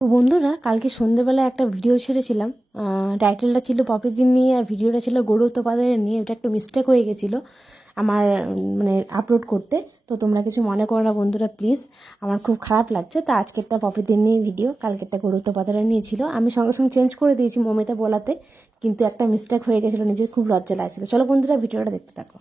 তো বন্ধুরা, কালকে সন্ধ্যেবেলা একটা ভিডিও ছেড়েছিলাম, টাইটেলটা ছিল পপি দিন নিয়ে আর ভিডিওটা ছিল গৌরব পাদারের নিয়ে। ওটা একটু মিস্টেক হয়ে গেছিলো আমার মানে আপলোড করতে, তো তোমরা কিছু মনে করো না বন্ধুরা প্লিজ, আমার খুব খারাপ লাগছে। তো আজকেরটা পপি দিন নিয়ে ভিডিও, কালকেরটা গৌরব পাদারের নিয়ে ছিল। আমি সঙ্গে সঙ্গে চেঞ্জ করে দিয়েছি মমিতা বলাতে, কিন্তু একটা মিস্টেক হয়ে গেছিলো, নিজের খুব লজ্জা লাগছিল। চলো বন্ধুরা ভিডিওটা দেখতে থাকো।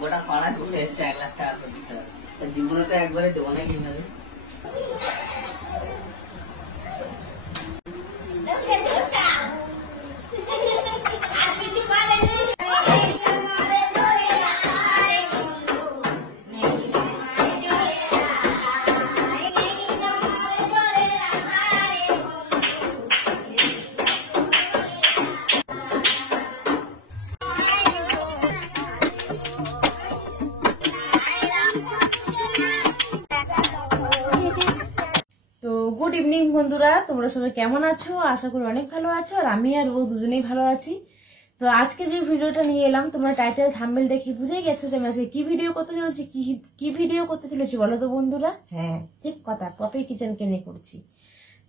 গোটা পাড়ায় ঘুরে এসছে 1 লাখ টাকা জীবনে তো একবারে দেবো না কিভাবে। গুড ইভিনিং বন্ধুরা, তোমরা সবাই কেমন আছো? আশা করি অনেক ভালো আছো, আর আমি আর ও দুজনেই ভালো আছি। তো আজকে যে ভিডিওটা নিয়ে এলাম, তোমরা টাইটেল থাম্বনেল দেখে বুঝে গেছো যে আমি আজকে কি ভিডিও করতে চলেছি। কি ভিডিও করতে চলেছি বলো তো বন্ধুরা? হ্যাঁ ঠিক কথা, পপি কিচেনকে নিয়ে করছি।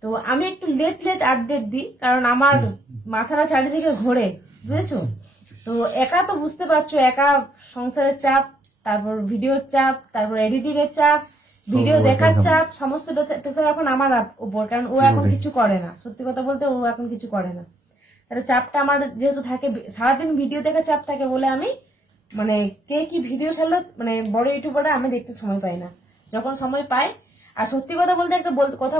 তো আমি একটু লেট আপডেট দিই, কারণ আমার মাথাটা চারিদিকে ঘোরে, বুঝেছো? তো একা তো বুঝতে পারছো, একা সংসারের চাপ, তারপর ভিডিওর চাপ, তারপর এডিটিং এর চাপ, ভিডিও দেখার চাপ, সমস্ত প্রেসার এখন আমার উপর, কারণ ও এখন কিছু করে না। সত্যি কথা বলতে ও এখন কিছু করে না, তাহলে চাপটা আমার যেহেতু থাকে, সারাদিন ভিডিও দেখার চাপ থাকে বলে আমি মানে কে কি ভিডিও ছাড়লো, মানে বড় ইউটিউবাররা আমি দেখতে সময় পাই না। যখন সময় পাই, আর সত্যি কথা বলতে একটা কথা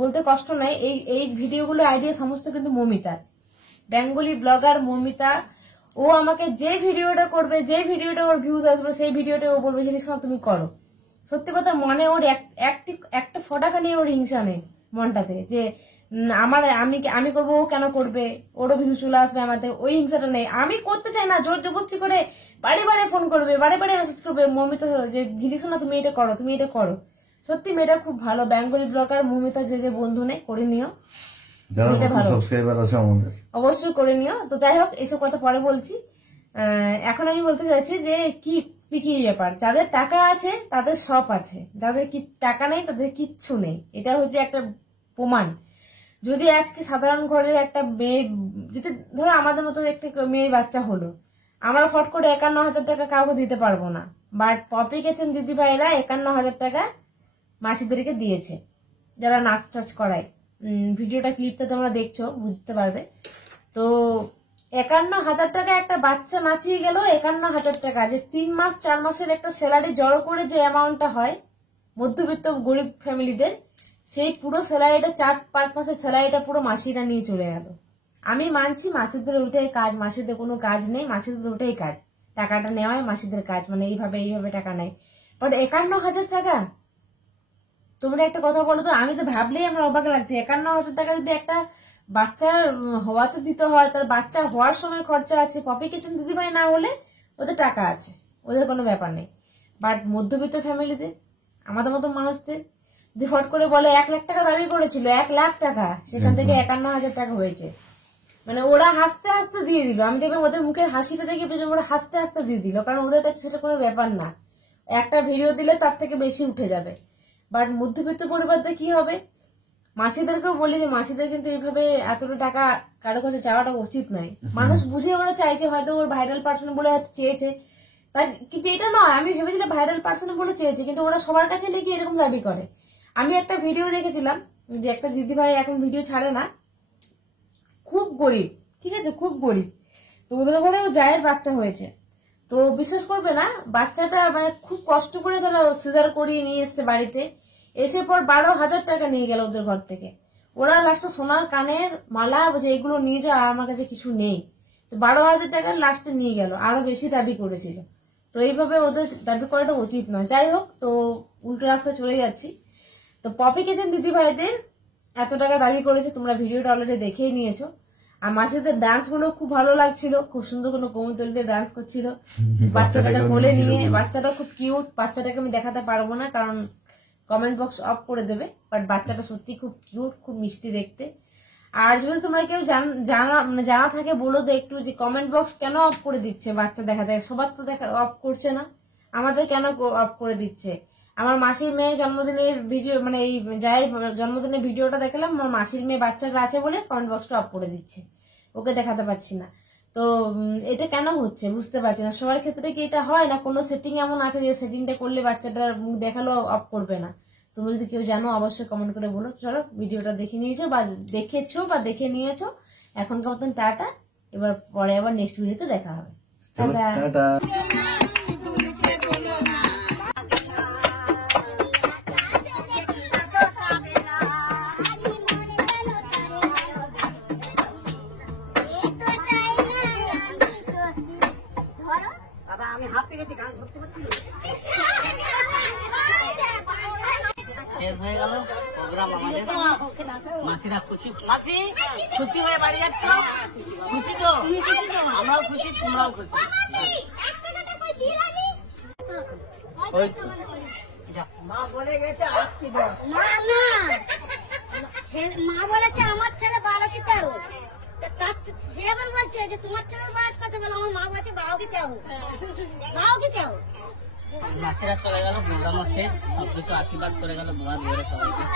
বলতে কষ্ট নাই, এই ভিডিওগুলো আইডিয়া সমস্ত কিন্তু মমিতার, বেঙ্গলি ব্লগার মমিতা। ও আমাকে যে ভিডিওটা করবে, যে ভিডিওটা ওর ভিউজ আসবে, সেই ভিডিওটা ও বলবে জিনিস তুমি করো। সত্যি কথা, মনে ওর একটা ফটাকা নিয়ে ওর হিংসা নেই মনটাতে, যে আমি করবো ও কেন করবে, ওরও ভিউ চলে আসবে আমাদের, ওই হিংসাটা নেই। আমি করতে চাই না, জোর জবরদস্তি করে বাড়ি বাড়ি ফোন করবে, বাড়ি বাড়ি মেসেজ করবে, মমিতা যে জিনিস না তুমি এটা করো, তুমি এটা করো। সত্যি মেয়েটা খুব ভালো, বেঙ্গলি ব্লগার মমিতা যে বন্ধু নেই করে নিও, অবশ্যই করে নিও। তো যাই হোক, এইসব কথা পরে বলছি। এখন আমি বলতে চাইছি যে কি ব্যাপার, যাদের টাকা আছে তাদের সব আছে, যাদের টাকা নেই তাদের কিচ্ছু নেই। এটা হচ্ছে একটা প্রমাণ। যদি আজকে সাধারণ ঘরের একটা মেয়ে, যদি ধরো আমাদের মতো একটা মেয়ে বাচ্চা হলো, আমরা ফট করে 51,000 টাকা কাউকে দিতে পারবো না, বাট পপি কিচেন দিদি ভাইরা 51,000 টাকা মাসিদেরকে দিয়েছে, যারা নাচ টাচ করায়। ভিডিওটা ক্লিপটা তোমরা দেখছো, বুঝতে পারবে। তো 51,000 টাকা একটা বাচ্চা নাচিয়ে গেল, 51,000 টাকা, যে 3 মাস 4 মাসের একটা স্যালারি জড়ো করে যে অ্যামাউন্টটা হয় মধ্যবিত্ত গরিব ফ্যামিলিদের, সেই পুরো স্যালারিটা 4-5 মাসের স্যালারিটা পুরো মাসিরা নিয়ে চলে গেল। আমি মানছি মাসিদের ওইটাই কাজ, মাসিদের কোনো কাজ নেই, মাসিদের ওইটাই কাজ, টাকাটা নেওয়াই মাসিদের কাজ, মানে এইভাবে টাকা নেয়। বাট 51,000 টাকা তোমরা একটা কথা বলো তো, আমি তো ভাবলেই আমার অবাক লাগছে 51,000 টাকা যদি একটা বাচ্চার হওয়াতে দিতে হয়, তার বাচ্চা হওয়ার সময় খরচা আছে। পপি কিচেন দিদিভাই না হলে ওদের টাকা আছে, ওদের কোনো ব্যাপার নেই। বাট মধ্যবিত্ত ফ্যামিলিতে, আমাদের মতো মানুষদের যদি ফট করে বলে 1 লাখ টাকা দাবি করেছিল, 1 লাখ টাকা, সেখান থেকে 51,000 টাকা হয়েছে, মানে ওরা হাসতে হাসতে দিয়ে দিল। আমি দেখলাম ওদের মুখের হাসিটা দেখে ওরা হাসতে হাসতে দিয়ে দিল, কারণ ওদের কাছে সেটা কোনো ব্যাপার না। একটা ভিডিও দিলে তার থেকে বেশি উঠে যাবে। বাট মধ্যবিত্ত পরিবারদের কি হবে? মাসিদেরকেও বলি যে মাসিদের কিন্তু এইভাবে এতটা টাকা কারো কাছে চাওয়াটা উচিত নয়। মানুষ বুঝে ওরা চাইছে, হয়তো ওর ভাইরাল পার্সন বলে হয়তো চেয়েছে, তাই কিন্তু এটা নয়। আমি ভেবেছিলাম ভাইরাল পার্সন বলে চেয়েছে, কিন্তু ওরা সবার কাছে নাকি এরকম দাবি করে। আমি একটা ভিডিও দেখেছিলাম যে একটা দিদিভাই এখন ভিডিও ছাড়ে না, খুব গরিব, ঠিক আছে, খুব গরিব। তো ওদের ঘরে জায়ের বাচ্চা হয়েছে। তো বিশ্বাস করবে না, বাচ্চাটা মানে খুব কষ্ট করে তারা সিজার করিয়ে নিয়ে এসছে বাড়িতে। এসে পর 12,000 টাকা নিয়ে গেল ওদের ঘর থেকে। ওরা লাস্টে সোনার কানের মালা যে এগুলো নিয়ে যাও, আর আমার কাছে কিছু নেই। তো 12,000 টাকা লাস্টে নিয়ে গেল, আরো বেশি দাবি করেছিল। তো এইভাবে ওদের দাবি করাটা উচিত নয়। যাই হোক, তো উল্টো রাস্তায় চলে যাচ্ছি। তো পপি কিচেন দিদি ভাইদের এত টাকা দাবি করেছে, তোমরা ভিডিওটা অলরেডি দেখেই নিয়েছো। আর মাসিদের ডান্স গুলো খুব ভালো লাগছিল, খুব সুন্দর কোনো কৌমতলিতে ডান্স করছিল বাচ্চাটাকে কোলে নিয়ে। বাচ্চাটা খুব কিউট, বাচ্চাটাকে আমি দেখাতে পারবো না কারণ কমেন্ট বক্স অফ করে দেবে। বাট বাচ্চাটা সত্যি খুব কিউট, খুব মিষ্টি দেখতে। আর যদি তোমরা কেউ জানা থাকে বলো তো একটু, যে কমেন্ট বক্স কেন অফ করে দিচ্ছে বাচ্চা দেখাতে? সবার তো দেখা অফ করছে না, আমাদের কেন অফ করে দিচ্ছে? আমার মাসির মেয়ে জন্মদিনের ভিডিও, মানে এই যাই জন্মদিনের ভিডিওটা দেখালাম, আমার মাসির মেয়ে বাচ্চাটা আছে বলে কমেন্ট বক্সটা অফ করে দিচ্ছে, ওকে দেখাতে পারছি না। তো এটা কেন হচ্ছে বুঝতে পারছি না। সবার ক্ষেত্রে কি এটা হয়, না কোনো সেটিং এমন আছে যে সেটিংটা করলে বাচ্চাটার মুখ দেখালেও অফ করবে না? তুমি যদি কেউ জানো অবশ্যই কমেন্ট করে বলো। চলো, ভিডিওটা দেখে নিয়েছো বা দেখে নিয়েছো, এখনকার মতন টাটা। এবার পরে আবার নেক্সট ভিডিওতে দেখা হবে। টাটা। শেষ হয়ে গেল প্রোগ্রাম আমাদের। মাসিরা খুশি, মাসি খুশি হয়ে বাড়ি যাচ্ছ? খুশি তো? আমরাও খুশি, তোমরাও খুশি। মা বলে গেছে মা বলেছে আমার ছেলে 12 কি 13। সে আবার বলছে যে তোমার ছেলের বয়স কত? বলে আমার মা বলছে 12 কি 13। মাসিরা চলে গেল, প্রোগ্রামও শেষ, সবকিছু আশীর্বাদ করে গেল, তোমার ঘরে সবাইকে।